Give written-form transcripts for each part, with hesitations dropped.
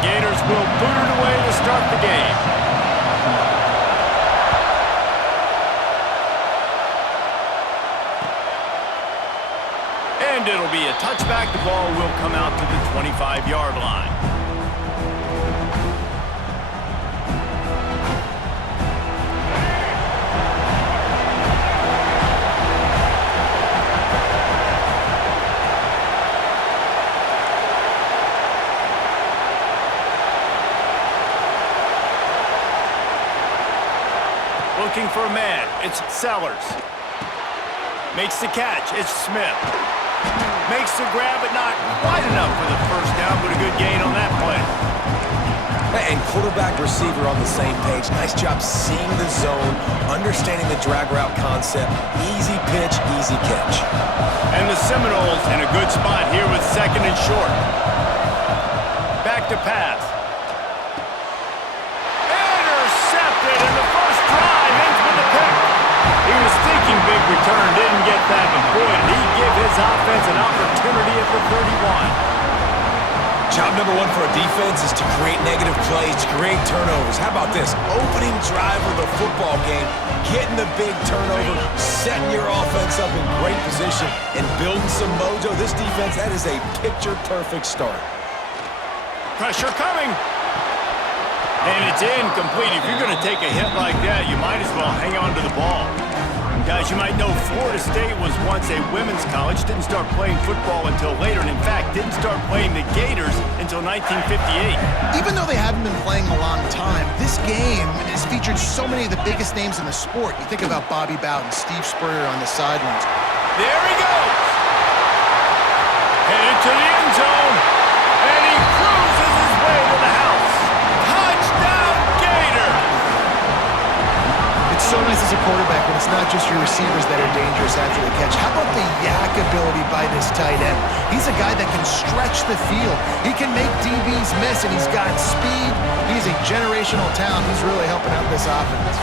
the Gators will boot it away to start the game. And it'll be a touchback. The ball will come out to the 25-yard line. Looking for a man. It's Sellers. Makes the catch. It's Smith. Makes the grab, but not quite enough for the first down, but a good gain on that play. And quarterback receiver on the same page. Nice job seeing the zone, understanding the drag route concept. Easy pitch, easy catch. And the Seminoles in a good spot here with second and short. Back to pass. Intercepted, and the first drive ends with a pick. He was thinking big return, didn't get that, but boy, did he give his offense an opportunity at the 31. Job number one for a defense is to create negative plays, to create turnovers. How about this? Opening drive of the football game, getting the big turnover, setting your offense up in great position, and building some mojo. This defense, that is a picture-perfect start. Pressure coming. And it's incomplete. If you're going to take a hit like that, you might as well hang on to the ball. Guys, you might know Florida State was once a women's college, didn't start playing football until later, and in fact, didn't start playing the Gators until 1958. Even though they haven't been playing a long time, this game has featured so many of the biggest names in the sport. You think about Bobby Bowden, Steve Spurrier on the sidelines. There he goes! Headed to the end zone, and he cruises his way to the house. Touchdown, Gator! It's so nice as a quarterback when it's not just your receivers that are dangerous after the catch. How about the yak ability by this tight end? He's a guy that can stretch the field. He can make DBs miss, and he's got speed. He's a generational talent. He's really helping out this offense.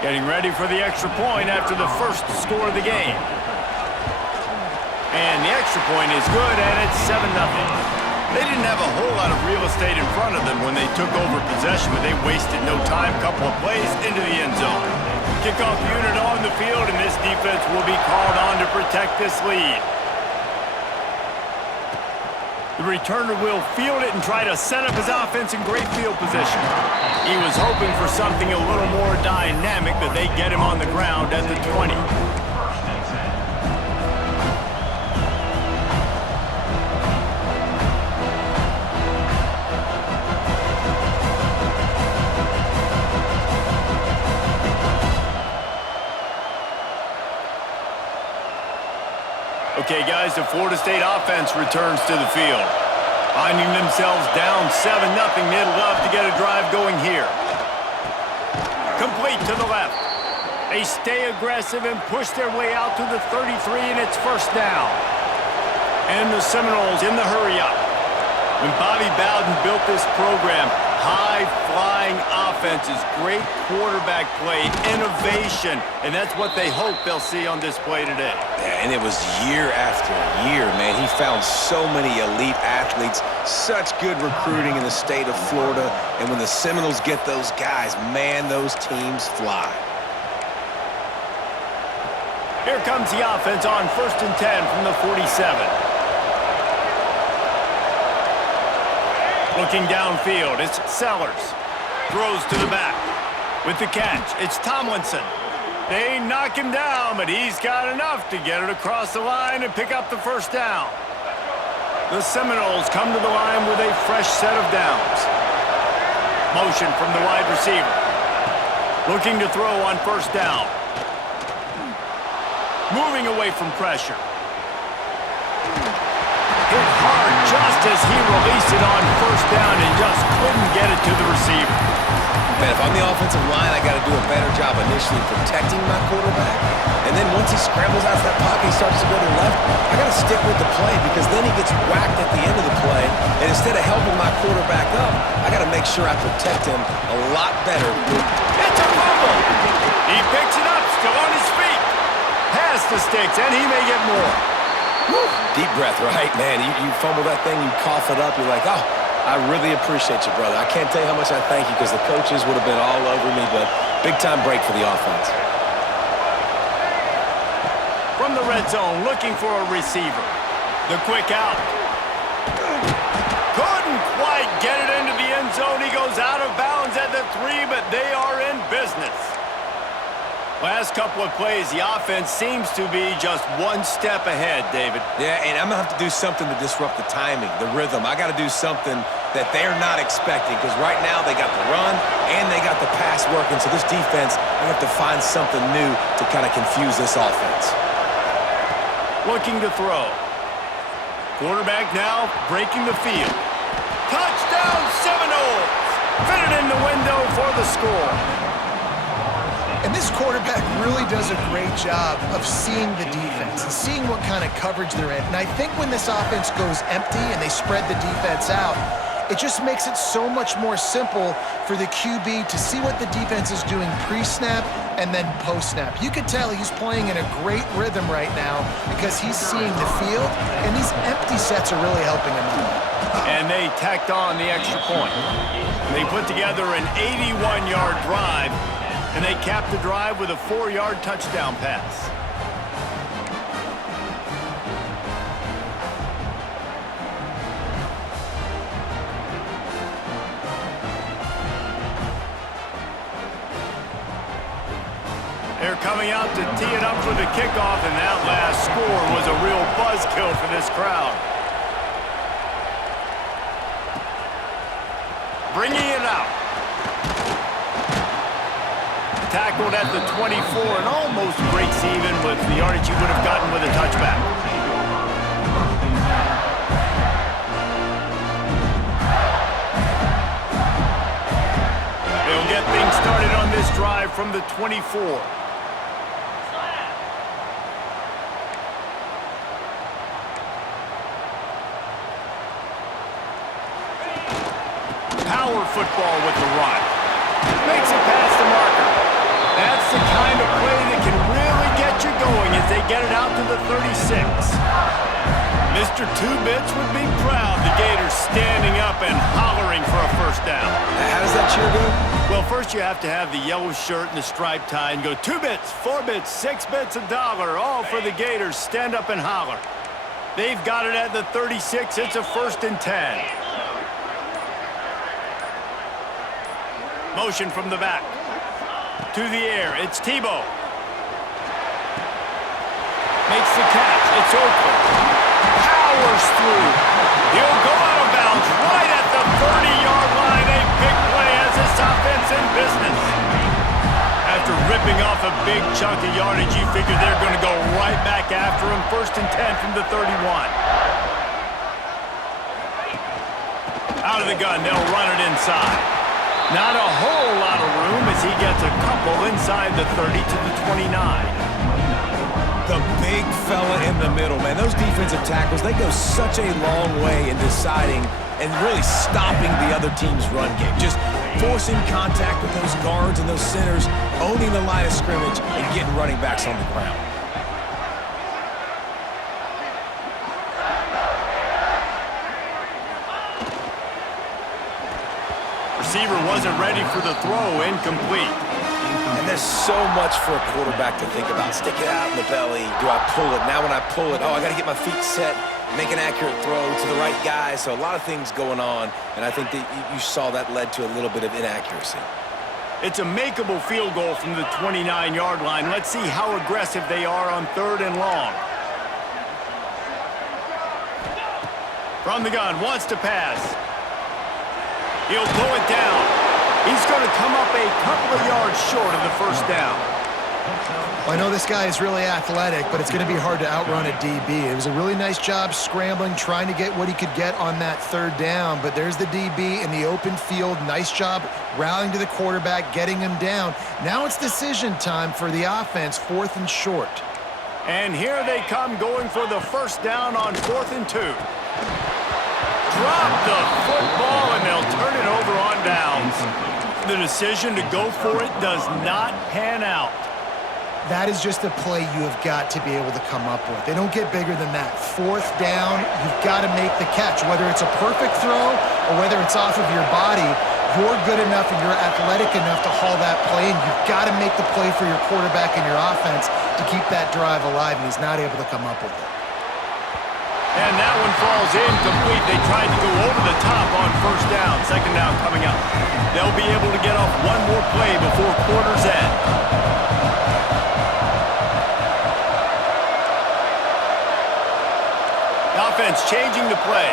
Getting ready for the extra point after the first score of the game. And the extra point is good, and it's 7-0. They didn't have a whole lot of real estate in front of them when they took over possession, but they wasted no time. Couple of plays into the end zone. Kickoff unit on the field, and this defense will be called on to protect this lead. The returner will field it and try to set up his offense in great field position. He was hoping for something a little more dynamic, but they get him on the ground at the 20. Okay, guys, the Florida State offense returns to the field. Finding themselves down 7-0, they'd love to get a drive going here. Complete to the left. They stay aggressive and push their way out to the 33, and it's first down. And the Seminoles in the hurry-up. When Bobby Bowden built this program, high-flying offenses, great quarterback play, innovation, and that's what they hope they'll see on display today. Yeah, and it was year after year, man. He found so many elite athletes, such good recruiting in the state of Florida, and when the Seminoles get those guys, man, those teams fly. Here comes the offense on 1st and 10 from the 47. Looking downfield, it's Sellers. Throws to the back. With the catch, it's Tomlinson. They knock him down, but he's got enough to get it across the line and pick up the first down. The Seminoles come to the line with a fresh set of downs. Motion from the wide receiver. Looking to throw on first down. Moving away from pressure. Hit hard just as he released it on first down and just couldn't get it to the receiver. Man, if I'm the offensive line, I got to do a better job initially protecting my quarterback. And then once he scrambles out of that pocket, he starts to go to the left, I got to stick with the play because then he gets whacked at the end of the play. And instead of helping my quarterback up, I got to make sure I protect him a lot better. It's a fumble. He picks it up, still on his feet. Pass the sticks, and he may get more. Woo. Deep breath, right? Man, you fumble that thing, you cough it up, you're like, oh, I really appreciate you, brother. I can't tell you how much I thank you because the coaches would have been all over me, but big-time break for the offense. From the red zone, looking for a receiver. The quick out. Couldn't quite get it into the end zone. He goes out of bounds at the 3, but they are in business. Last couple of plays, the offense seems to be just one step ahead, David. Yeah, and I'm going to have to do something to disrupt the timing, the rhythm. I got to do something that they're not expecting because right now they got the run and they got the pass working. So this defense, they have to find something new to kind of confuse this offense. Looking to throw. Quarterback now breaking the field. Touchdown Seminoles! Fitted in the window for the score. And this quarterback really does a great job of seeing the defense and seeing what kind of coverage they're in. And I think when this offense goes empty and they spread the defense out, it just makes it so much more simple for the QB to see what the defense is doing pre-snap and then post-snap. You could tell he's playing in a great rhythm right now because he's seeing the field, and these empty sets are really helping him out. And they tacked on the extra point. They put together an 81-yard drive, and they capped the drive with a 4-yard touchdown pass. They're coming out to tee it up for the kickoff, and that last score was a real buzzkill for this crowd. Bringing it out. Tackled at the 24 and almost breaks even with the yardage he would have gotten with a touchback. They'll get things started on this drive from the 24. Power football with the run. Makes it past the marker. That's the kind of play that can really get you going as they get it out to the 36. Mr. Two Bits would be proud. The Gators standing up and hollering for a first down. How does that cheer go? Well, first you have to have the yellow shirt and the striped tie and go 2 bits, 4 bits, 6 bits, $1, all for the Gators. Stand up and holler. They've got it at the 36. It's a 1st and 10. Motion from the back. To the air. It's Tebow. Makes the catch. It's Oakland. Powers through. He'll go out of bounds right at the 30-yard line. A big play as this offense in business. After ripping off a big chunk of yardage, you figure they're going to go right back after him. 1st and 10 from the 31. Out of the gun. They'll run it inside. Not a whole lot of room as he gets a couple inside the 30 to the 29. The big fella in the middle, man. Those defensive tackles, they go such a long way in deciding and really stopping the other team's run game. Just forcing contact with those guards and those centers, owning the line of scrimmage, and getting running backs on the ground. Receiver wasn't ready for the throw, incomplete. And there's so much for a quarterback to think about. Stick it out in the belly. Do I pull it? Now when I pull it, oh, I got to get my feet set, make an accurate throw to the right guy. So a lot of things going on, and I think that you saw that led to a little bit of inaccuracy. It's a makeable field goal from the 29-yard line. Let's see how aggressive they are on 3rd and long. From the gun, wants to pass. He'll pull it down. He's going to come up a couple of yards short of the 1st down. I know this guy is really athletic, but it's going to be hard to outrun a DB. It was a really nice job scrambling, trying to get what he could get on that third down, but there's the DB in the open field. Nice job rallying to the quarterback, getting him down. Now it's decision time for the offense, 4th and short. And here they come going for the first down on 4th and 2. Drop the football, and they'll turn it over on downs. The decision to go for it does not pan out. That is just a play you have got to be able to come up with. They don't get bigger than that. 4th down, you've got to make the catch. Whether it's a perfect throw or whether it's off of your body, you're good enough and you're athletic enough to haul that play, and you've got to make the play for your quarterback and your offense to keep that drive alive, and he's not able to come up with it. And that one falls incomplete. They tried to go over the top on first down. Second down coming up. They'll be able to get off one more play before quarter's end. Offense changing the play.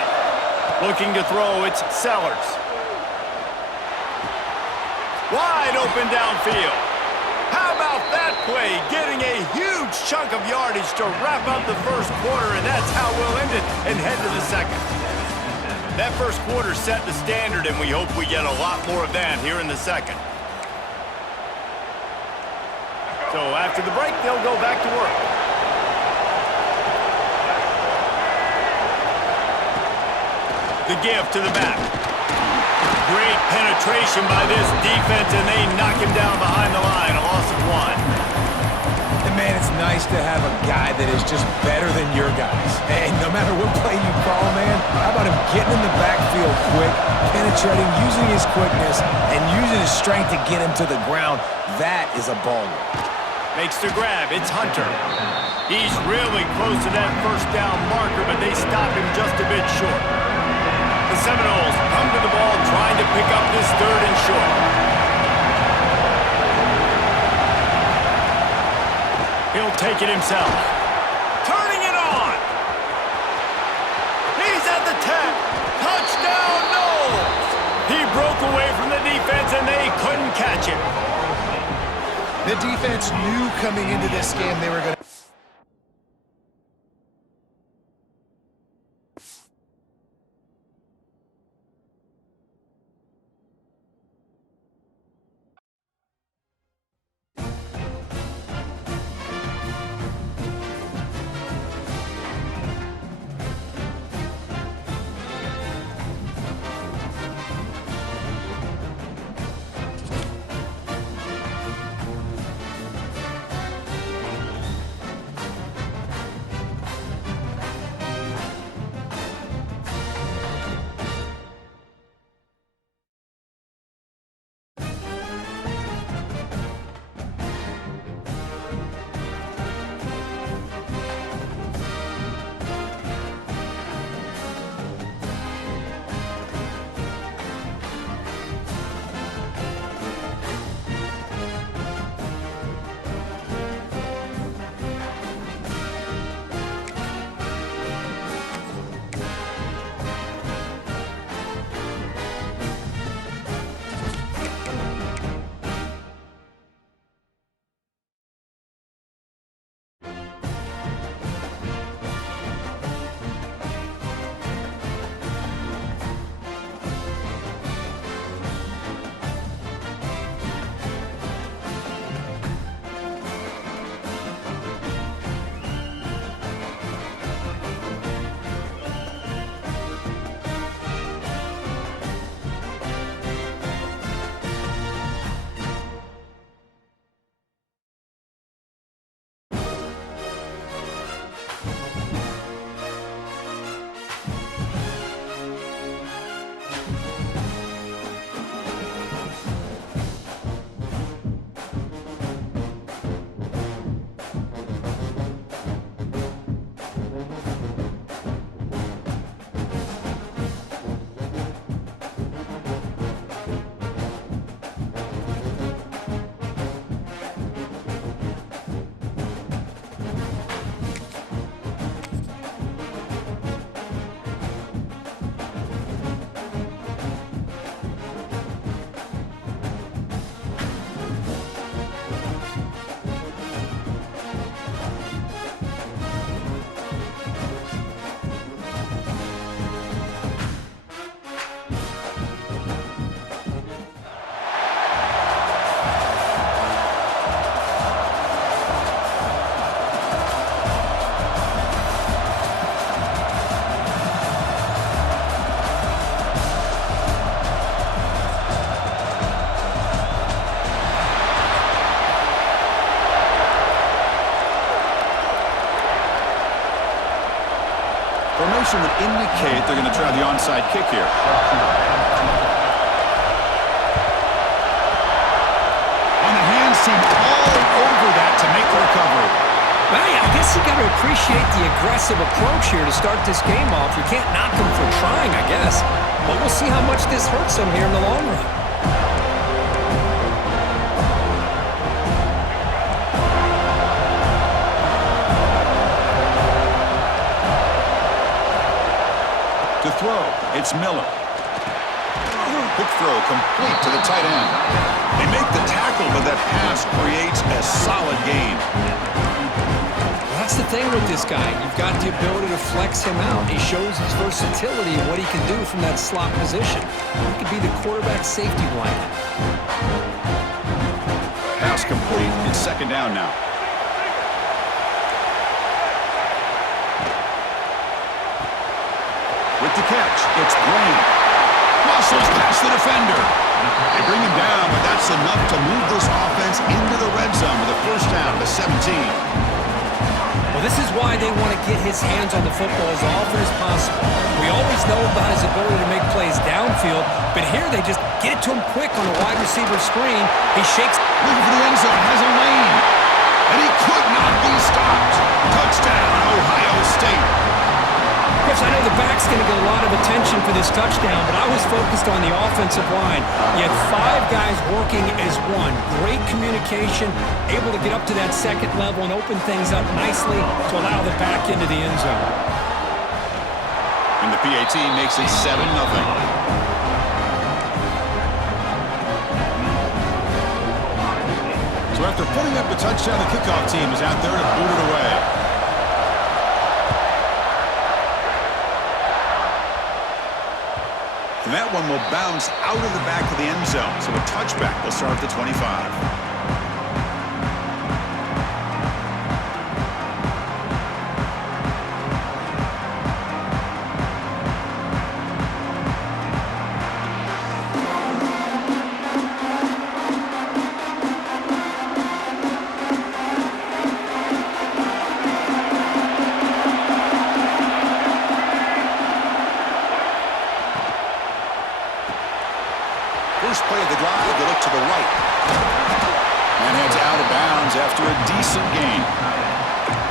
Looking to throw, it's Sellers. Wide open downfield. How about that play? Getting a huge chunk of yardage to wrap up the first quarter, and that's how we'll end it and head to the second. That first quarter set the standard, and we hope we get a lot more of that here in the second. So after the break, they'll go back to work. The give to the back. Great penetration by this defense, and they knock him down behind the line. A loss of 1. And man, it's nice to have a guy that is just better than your guys. And no matter what play you call, man, how about him getting in the backfield quick, penetrating, using his quickness, and using his strength to get him to the ground. That is a baller. Makes the grab. It's Hunter. He's really close to that first down marker, but they stop him just a bit short. The Seminoles come to the ball trying to pick up this 3rd and short. He'll take it himself. Turning it on. He's at the 10. Touchdown, Noles. He broke away from the defense, and they couldn't catch him. The defense knew coming into this game they were going to... indicate they're going to try the onside kick here. On the hands team, all over that to make the recovery. Well, I guess you got to appreciate the aggressive approach here to start this game off. You can't knock him for trying, I guess. But we'll see how much this hurts him here in the long run. To throw, it's Miller. Quick throw complete to the tight end. They make the tackle, but that pass creates a solid gain. That's the thing with this guy. You've got the ability to flex him out. He shows his versatility and what he can do from that slot position. He could be the quarterback's safety blanket. Pass complete. It's second down now. With the catch, it's Blaine. Muscles past the defender. They bring him down, but that's enough to move this offense into the red zone with a first down to 17. Well, this is why they want to get his hands on the football as often as possible. We always know about his ability to make plays downfield, but here they just get it to him quick on the wide receiver screen. He shakes. Looking for the end zone, has a lane. And he could not be stopped. Touchdown, Ohio State. Chris, I know the back's going to get a lot of attention for this touchdown, but I was focused on the offensive line. You had 5 guys working as one. Great communication, able to get up to that second level and open things up nicely to allow the back into the end zone. And the PAT makes it 7-0. So after putting up the touchdown, the kickoff team is out there to boot it away. And that one will bounce out of the back of the end zone. So a touchback will start at the 25. First play of the drive, they look to the right. And heads out of bounds after a decent gain.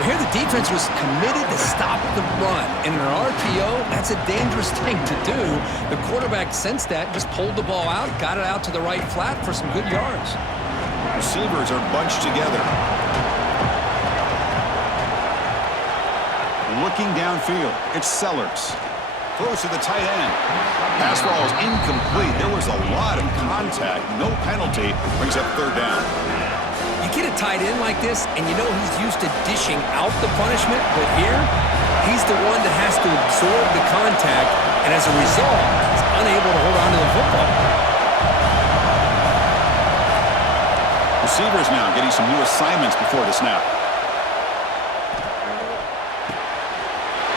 Here the defense was committed to stop the run. In an RPO, that's a dangerous thing to do. The quarterback sensed that, just pulled the ball out, got it out to the right flat for some good yards. Receivers are bunched together. Looking downfield, it's Sellers. Throws to the tight end. Pass ball is incomplete. There was a lot of contact. No penalty. Brings up third down. You get a tight end like this, and you know he's used to dishing out the punishment, but here, he's the one that has to absorb the contact, and as a result, he's unable to hold on to the football. Receivers now getting some new assignments before the snap.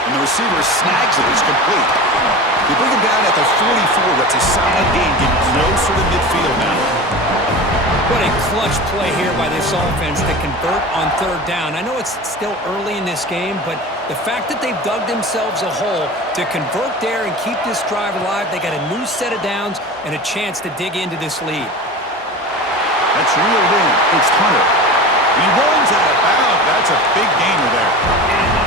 And the receiver snags it. It's complete. They bring him down at the 44. That's a solid gain. Getting closer to midfield now. What a clutch play here by this offense to convert on third down. I know it's still early in this game, but the fact that they've dug themselves a hole to convert there and keep this drive alive, they got a new set of downs and a chance to dig into this lead. That's reeled in. It's Hunter. He runs out of bounds. That's a big gainer there.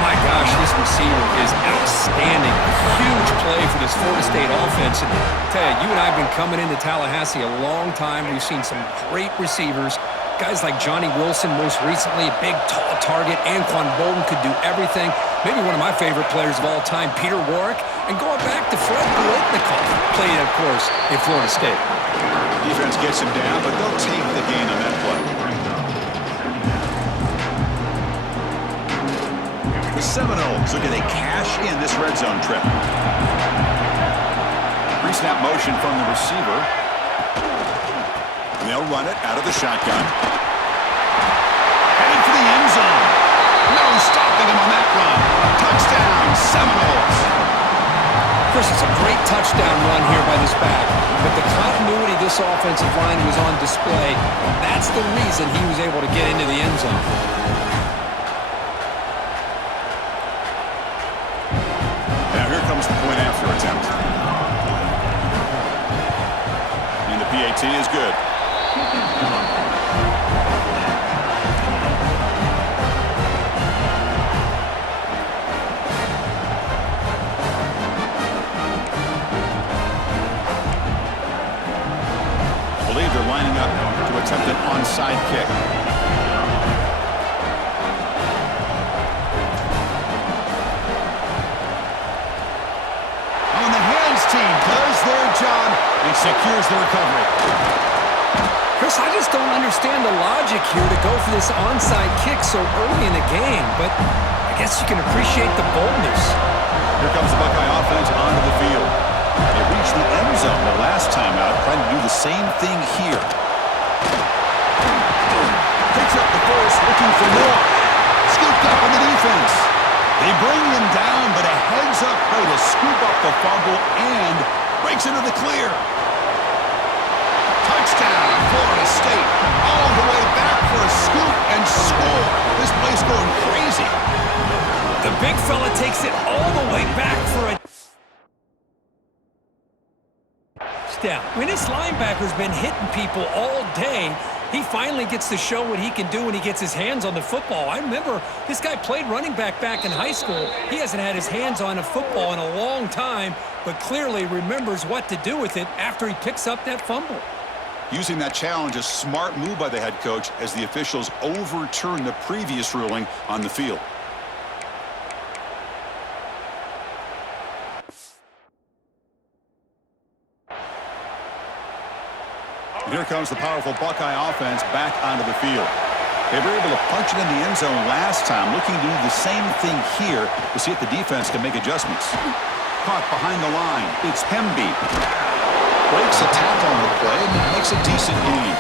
My gosh, this receiver is outstanding. Huge play for this Florida State offense. And tell you and I have been coming into Tallahassee a long time. We've seen some great receivers. Guys like Johnny Wilson, most recently, a big, tall target. Anquan Bolden could do everything. Maybe one of my favorite players of all time, Peter Warrick. And going back to Fred Biletnikoff, played, of course, in Florida State. Defense gets him down, but they'll take the gain on that play. The Seminoles are going to cash in this red zone trip. Pre-snap motion from the receiver. And they'll run it out of the shotgun. Headed for the end zone. No stopping him on that run. Touchdown, Seminoles. Chris, it's a great touchdown run here by this back. But the continuity of this offensive line was on display. That's the reason he was able to get into the end zone. PAT is good. I believe they're lining up to attempt an onside kick. On the hands team does their job and secures the recovery. Chris, I just don't understand the logic here to go for this onside kick so early in the game, but I guess you can appreciate the boldness. Here comes the Buckeye offense onto the field. They reached the end zone the last time out, trying to do the same thing here. Picks up the first, looking for more. Scooped up on the defense. They bring him down, but a heads-up play to scoop up the fumble and breaks into the clear. Touchdown, Florida State. All the way back for a scoop and score. This place going crazy. The big fella takes it all the way back for a down. When this linebacker's been hitting people all day, he finally gets to show what he can do when he gets his hands on the football. I remember this guy played running back in high school. He hasn't had his hands on a football in a long time, but clearly remembers what to do with it after he picks up that fumble. Using that challenge, a smart move by the head coach as the officials overturn the previous ruling on the field. And here comes the powerful Buckeye offense back onto the field. They were able to punch it in the end zone last time, looking to do the same thing here to see if the defense can make adjustments. Caught behind the line. It's Hemby. Breaks a tackle on the play and makes a decent gain.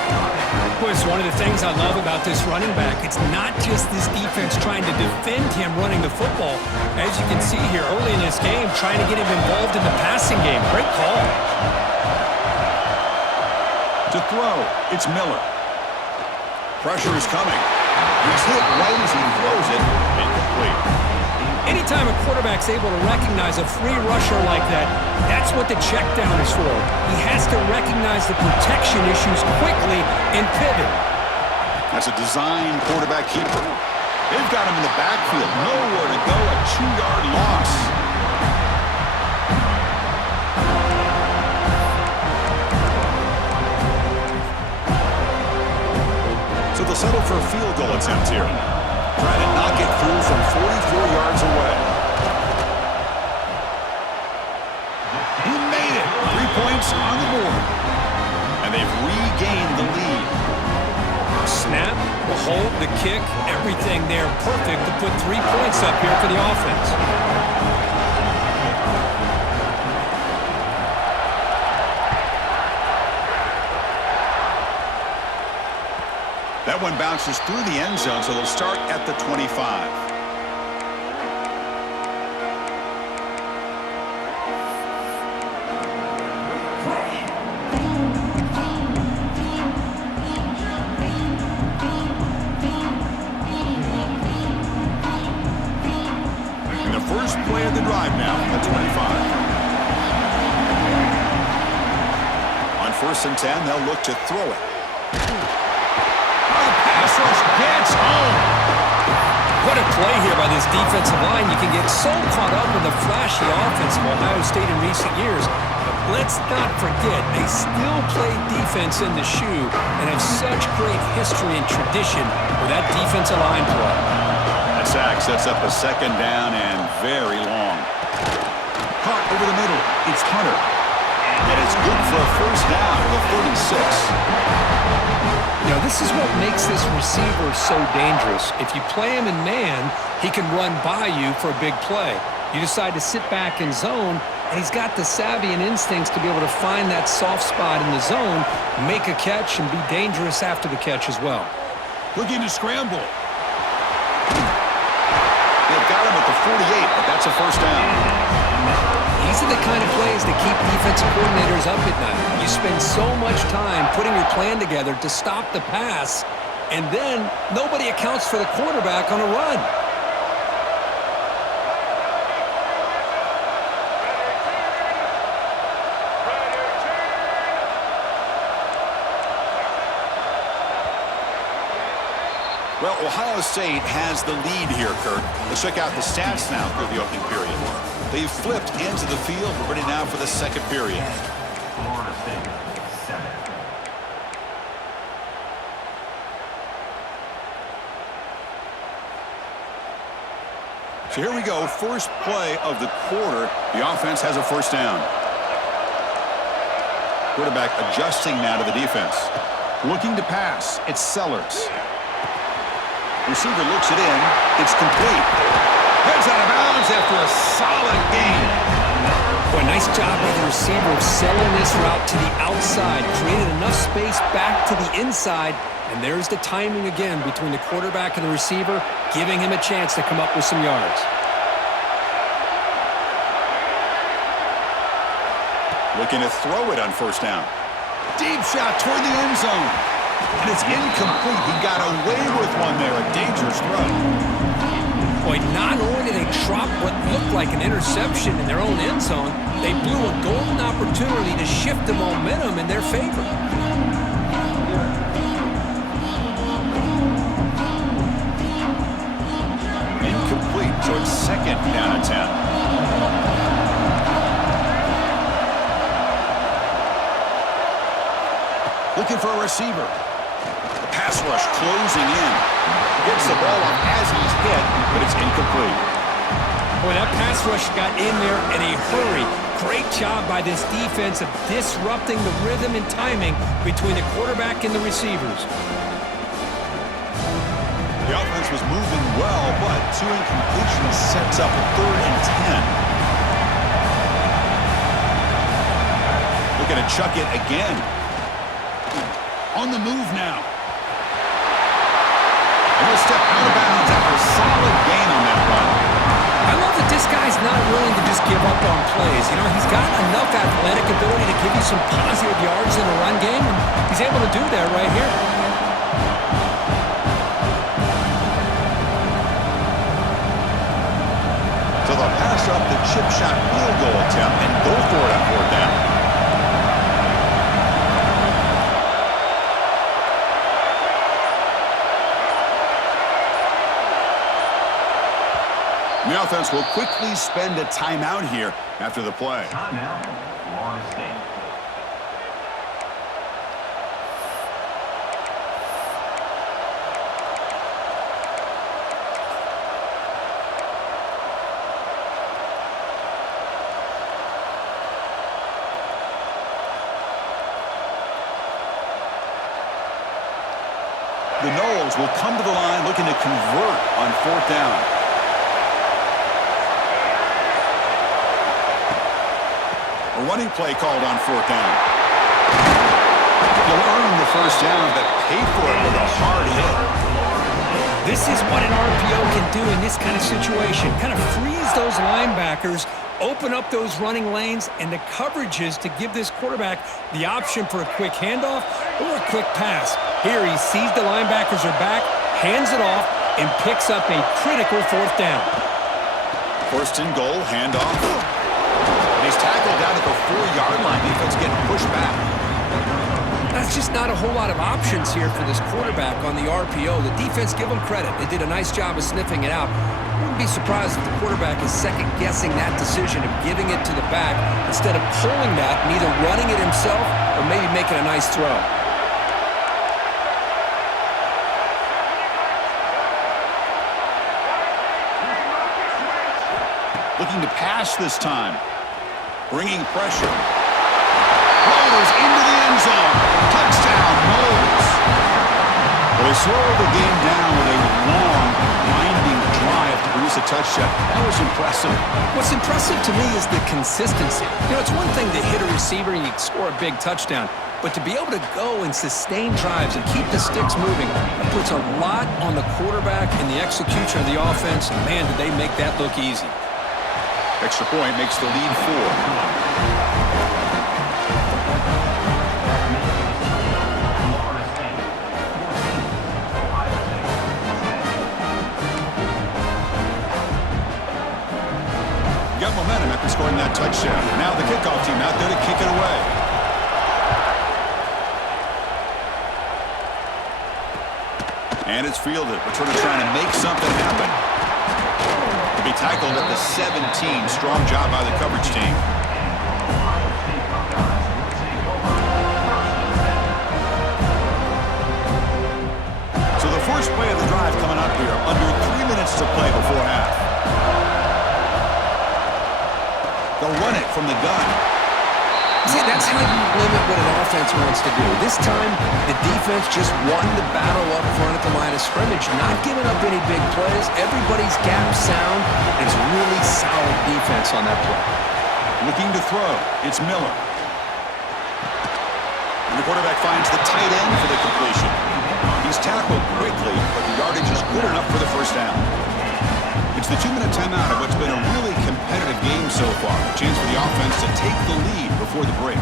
Boy, it's one of the things I love about this running back. It's not just this defense trying to defend him running the football. As you can see here early in this game, trying to get him involved in the passing game. Great call. To throw, it's Miller. Pressure is coming. He's hit right as he throws it. Incomplete. Anytime a quarterback's able to recognize a free rusher like that, that's what the check down is for. He has to recognize the protection issues quickly and pivot. That's a design quarterback keeper. They've got him in the backfield. Nowhere to go. A 2-yard loss. So they'll settle for a field goal attempt here. Trying to knock it through from 44 yards away. He made it. 3 points on the board. And they've regained the lead. Snap, the hold, the kick, everything there perfect to put 3 points up here for the offense. That one bounces through the end zone, so they'll start at the 25. And the first play of the drive now, at 25. On 1st and 10, they'll look to throw it. Pass rush gets home. What a play here by this defensive line. You can get so caught up in the flashy offense of Ohio State in recent years. But let's not forget, they still play defense in the shoe and have such great history and tradition with that defensive line play. That sack sets up a 2nd down and very long. Caught over the middle. It's Hunter. And it's good for a 1st down to the 36. You know, this is what makes this receiver so dangerous. If you play him in man, he can run by you for a big play. You decide to sit back in zone, and he's got the savvy and instincts to be able to find that soft spot in the zone, make a catch, and be dangerous after the catch as well. Looking to scramble. They've got him at the 48, but that's a 1st down. These are the kind of plays that keep defensive coordinators up at night. You spend so much time putting your plan together to stop the pass, and then nobody accounts for the quarterback on a run. Well, Ohio State has the lead here, Kirk. Let's check out the stats now through the opening period. They've flipped into the field. We're ready now for the second period. Florida State, 7. So here we go, first play of the quarter. The offense has a first down. Quarterback adjusting now to the defense. Looking to pass, it's Sellers. Receiver looks it in. It's complete. Heads out of bounds after a solid gain. Boy, nice job by the receiver of selling this route to the outside. Created enough space back to the inside. And there's the timing again between the quarterback and the receiver, giving him a chance to come up with some yards. Looking to throw it on first down. Deep shot toward the end zone. And it's incomplete. He got away with one there. A dangerous throw. Boy, not only did they drop what looked like an interception in their own end zone, they blew a golden opportunity to shift the momentum in their favor. Incomplete, so it's second down and 10. Looking for a receiver. The pass rush closing in. Gets the ball off as he's hit, but it's incomplete. Boy, that pass rush got in there in a hurry. Great job by this defense of disrupting the rhythm and timing between the quarterback and the receivers. The offense was moving well, but 2 incompletions sets up a 3rd and 10. Looking to chuck it again. On the move now. And he'll step out of bounds after a solid gain on that run. I love that this guy's not willing to just give up on plays. You know, he's got enough athletic ability to give you some positive yards in the run game, and he's able to do that right here. So they'll pass up the chip shot field goal attempt and go for it on 4th down. The offense will quickly spend a timeout here after the play. Timeout, Florida State. The Noles will come to the line looking to convert on 4th down. A running play called on 4th down. He'll earn the first down, but pay for it with a hard hit. This is what an RPO can do in this kind of situation. Kind of freeze those linebackers, open up those running lanes, and the coverages to give this quarterback the option for a quick handoff or a quick pass. Here he sees the linebackers are back, hands it off, and picks up a critical 4th down. 1st and goal, handoff. And he's tackled down at the 4-yard line. Defense getting pushed back. That's just not a whole lot of options here for this quarterback on the RPO. The defense, give them credit. They did a nice job of sniffing it out. Wouldn't be surprised if the quarterback is second-guessing that decision of giving it to the back instead of pulling that and either running it himself or maybe making a nice throw. Looking to pass this time. Bringing pressure. Rolls into the end zone. Touchdown, Noles. Well, they slow the game down with a long, winding drive to produce a touchdown. That was impressive. What's impressive to me is the consistency. You know, it's one thing to hit a receiver and you score a big touchdown, but to be able to go and sustain drives and keep the sticks moving, that puts a lot on the quarterback and the execution of the offense, and man, did they make that look easy. Extra point makes the lead 4. Got momentum after scoring that touchdown. Now the kickoff team out there to kick it away. And it's fielded. Returner trying to make something happen. To be tackled at the 17. Strong job by the coverage team. So the first play of the drive coming up here. Under 3 minutes to play before half. They'll run it from the gun. See, that's how you limit what an offense wants to do. This time, the defense just won the battle up front at the line of scrimmage, not giving up any big plays. Everybody's gap sound. It's really solid defense on that play. Looking to throw. It's Miller. And the quarterback finds the tight end for the completion. He's tackled quickly, but the yardage is good enough for the first down. It's the 2-minute timeout of what's been a really competitive game so far. A chance for the offense to take the lead before the break.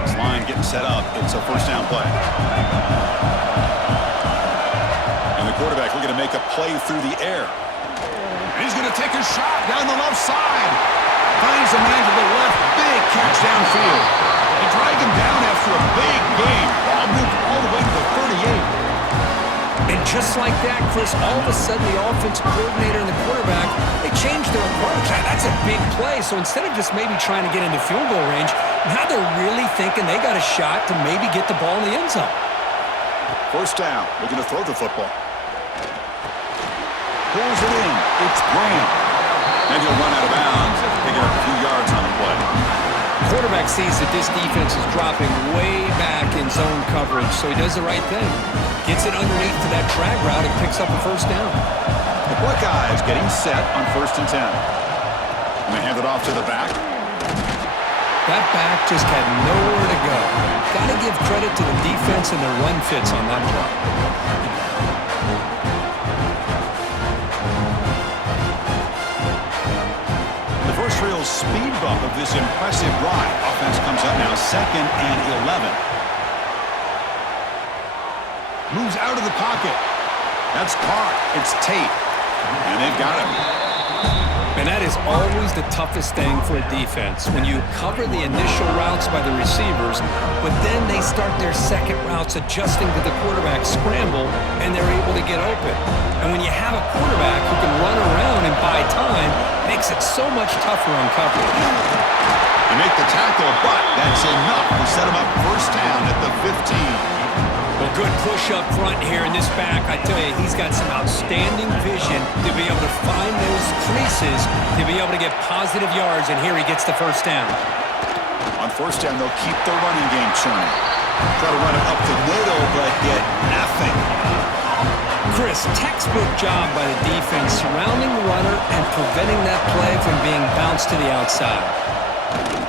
This line getting set up. It's a first down play. And the quarterback looking to make a play through the air. And he's going to take a shot down the left side. Finds a man to the left. Big catch downfield. They drag him down after a big game. Ball moved all the way to the 38. And just like that, Chris, all of a sudden the offensive coordinator and the quarterback, they changed their approach. That's a big play. So instead of just maybe trying to get into field goal range, now they're really thinking they got a shot to maybe get the ball in the end zone. First down, looking to throw the football. Pulls it in. It's Graham. And he'll run out of bounds after picking up a few yards on the play. Quarterback sees that this defense is dropping way back in zone coverage, so he does the right thing. Gets it underneath to that drag route and picks up a first down. The Buckeyes getting set on 1st and 10. And they hand it off to the back. That back just had nowhere to go. Got to give credit to the defense and their run fits on that play. The first real speed bump of this impressive drive. Offense comes up now 2nd and 11. Moves out of the pocket. That's Carr. It's Tate. And they've got him. And that is always the toughest thing for a defense, when you cover the initial routes by the receivers, but then they start their second routes adjusting to the quarterback scramble, and they're able to get open. And when you have a quarterback who can run around and buy time, it makes it so much tougher on coverage. They make the tackle, but that's enough to set him up first down at the 15. Well, good push up front here in this back. I tell you, he's got some outstanding vision to be able to find those creases, to be able to get positive yards, and here he gets the first down. On first down, they'll keep the running game churning. Try to run it up the middle, but get nothing. Chris, textbook job by the defense surrounding the runner and preventing that play from being bounced to the outside.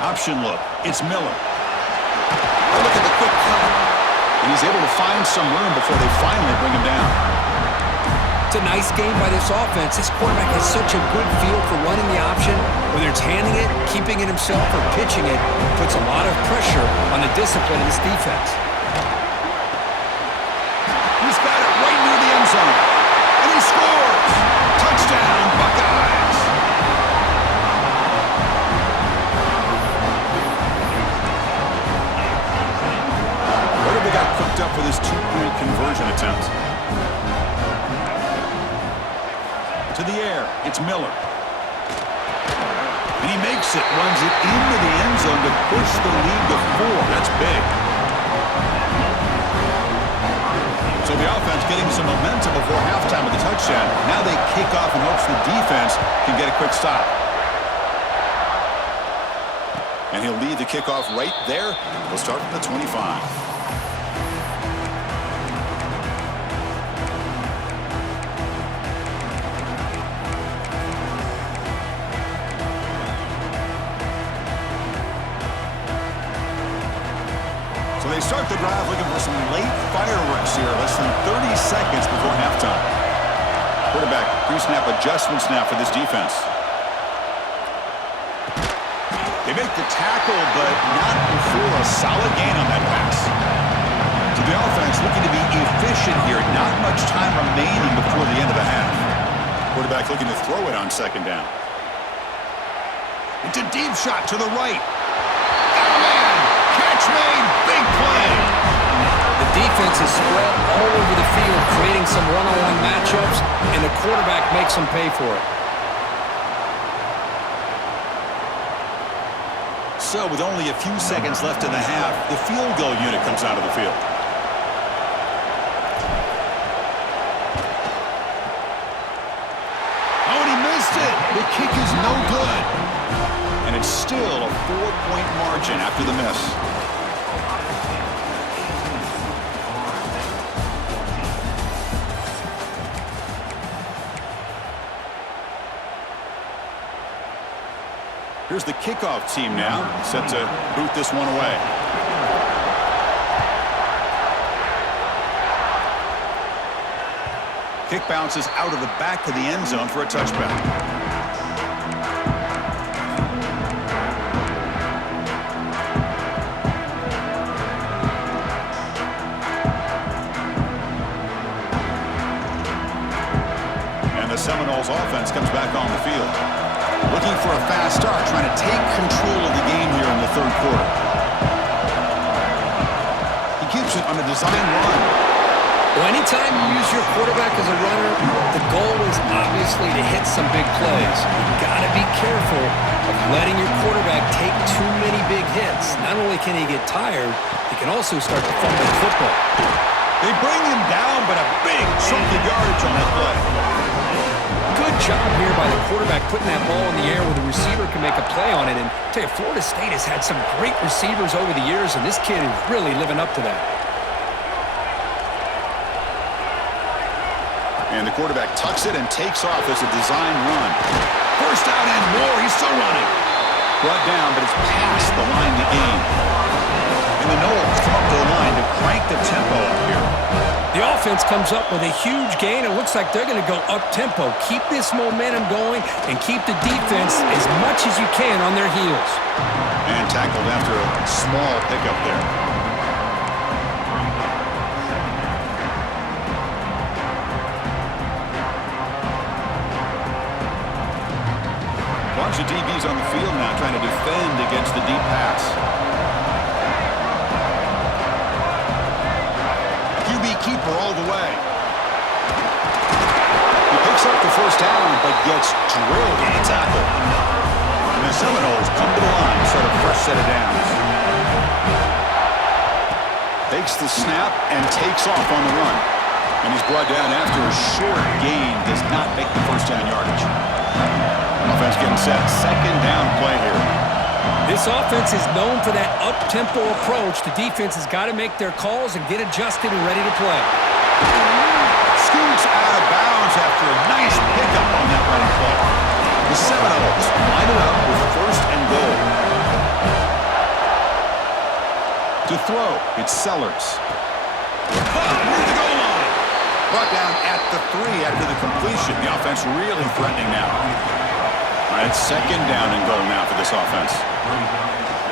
Option look. It's Miller. Oh, look at the quick cut. And he's able to find some room before they finally bring him down. It's a nice game by this offense. This quarterback has such a good feel for running the option. Whether it's handing it, keeping it himself, or pitching it, puts a lot of pressure on the discipline of this defense. He's got it right near the end zone. And he scores! Touchdown, Buckeyes! What have they got cooked up for this two-point conversion attempt? To the air, it's Miller. And he makes it, runs it into the end zone to push the lead to 4. That's big. So the offense getting some momentum before halftime with the touchdown. Now they kick off in hopes the defense can get a quick stop. And he'll lead the kickoff right there. We'll start from the 25. So they start the drive looking for some late fireworks here. Less than 30 seconds before halftime. Quarterback pre-snap adjustments now for this defense. They make the tackle, but not before a solid gain on that pass. So the offense looking to be efficient here. Not much time remaining before the end of the half. Quarterback looking to throw it on second down. It's a deep shot to the right. Oh, man! Catch made! Big play! defense is spread all over the field, creating some one-on-one matchups, and the quarterback makes them pay for it. So with only a few seconds left in the half, the field goal unit comes out of the field. Oh, and he missed it. The kick is no good. And it's still a 4-point margin after the miss. Here's the kickoff team now, set to boot this one away. Kick bounces out of the back of the end zone for a touchback. And the Seminoles offense comes back on the field. Looking for a fast start, trying to take control of the game here in the third quarter. He keeps it on a design run. Well, anytime you use your quarterback as a runner, the goal is obviously to hit some big plays. You've got to be careful of letting your quarterback take too many big hits. Not only can he get tired, he can also start to fumble the football. They bring him down, but a big chunk of yardage on that play. Good job here by the quarterback putting that ball in the air where the receiver can make a play on it. And I tell you, Florida State has had some great receivers over the years, and this kid is really living up to that. And the quarterback tucks it and takes off as a design run. First down and more. He's still running. Brought down, but it's past the line to gain. And the Noles come up to the line to crank the tempo up here. The offense comes up with a huge gain. It looks like they're going to go up-tempo. Keep this momentum going and keep the defense as much as you can on their heels. And tackled after a small pickup there. Bunch of DBs on the field now trying to defend against the deep pass. QB keeper all the way. He picks up the first down, but gets drilled on the tackle. And the Seminoles come to the line, set a fresh set of downs. Takes the snap and takes off on the run. And he's brought down after a short gain, does not make the first down yardage. Offense getting set, second down play here. This offense is known for that up-tempo approach. The defense has got to make their calls and get adjusted and ready to play. Scoots out of bounds after a nice pickup on that running play. The Seminoles line it up with first and goal. To throw, it's Sellers. Near the goal line. Brought down at the 3 after the completion. The offense really threatening now. All right, second down and goal now for this offense.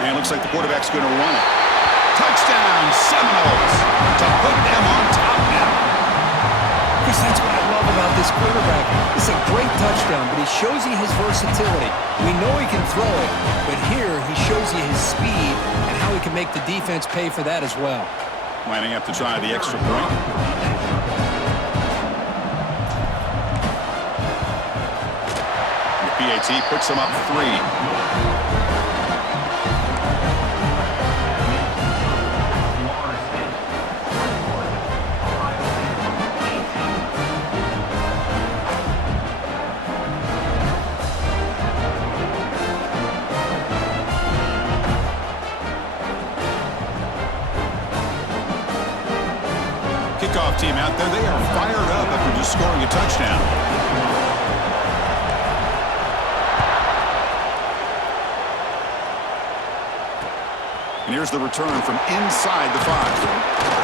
And it looks like the quarterback's going to run it. Touchdown, Seminoles, to put them on top now. Because that's what I love about this quarterback. It's a great touchdown, but he shows you his versatility. We know he can throw it, but here he shows you his speed and how he can make the defense pay for that as well. Lining up to try the extra point. PAT puts them up 3. Kickoff team out there, they are fired up after just scoring a touchdown. And here's the return from inside the 5.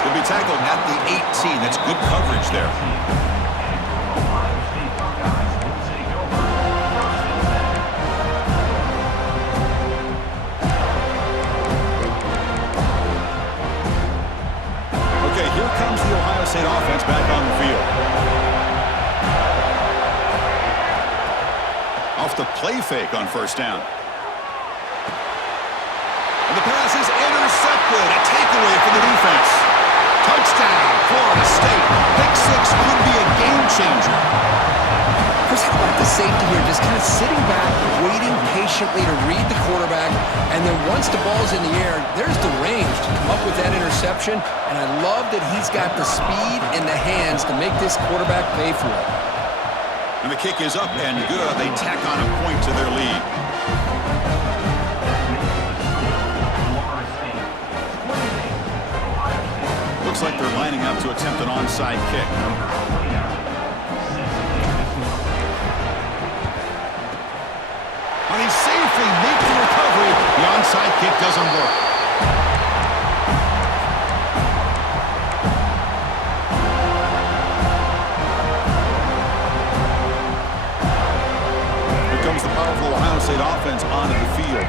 He'll be tackled at the 18. That's good coverage there. Okay, here comes the Ohio State offense back on the field. Off the play fake on first down. And the pass is intercepted. A takeaway for the defense. Touchdown. Touchdown, Florida State. Pick six could be a game changer. Chris, how about the safety here? Just kind of sitting back, waiting patiently to read the quarterback, and then once the ball's in the air, there's the range to come up with that interception, and I love that he's got the speed and the hands to make this quarterback pay for it. And the kick is up and good. They tack on a point to their lead. Looks like they're lining up to attempt an onside kick. When he safely makes the recovery, the onside kick doesn't work. Here comes the powerful Ohio State offense onto the field.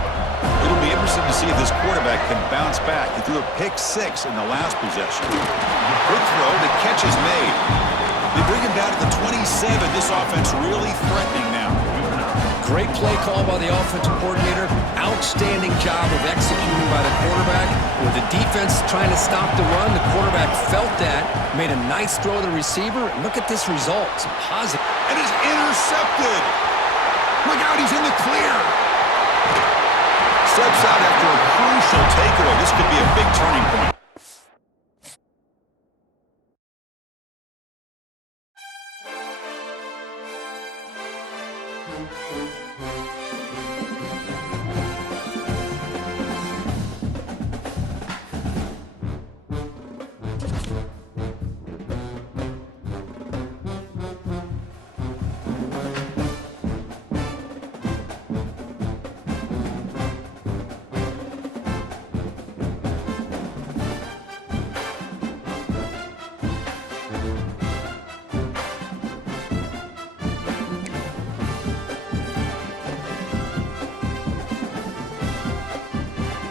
It'll be interesting to see if this quarterback can bounce back. He threw a pick six in the last possession. Good throw, the catch is made. They bring him down to the 27. This offense really threatening now. Great play call by the offensive coordinator. Outstanding job of executing by the quarterback. With the defense trying to stop the run, the quarterback felt that, made a nice throw to the receiver, and look at this result. It's positive. And is intercepted. Look out, he's in the clear. Steps out after a crucial takeaway. This could be a big turning point.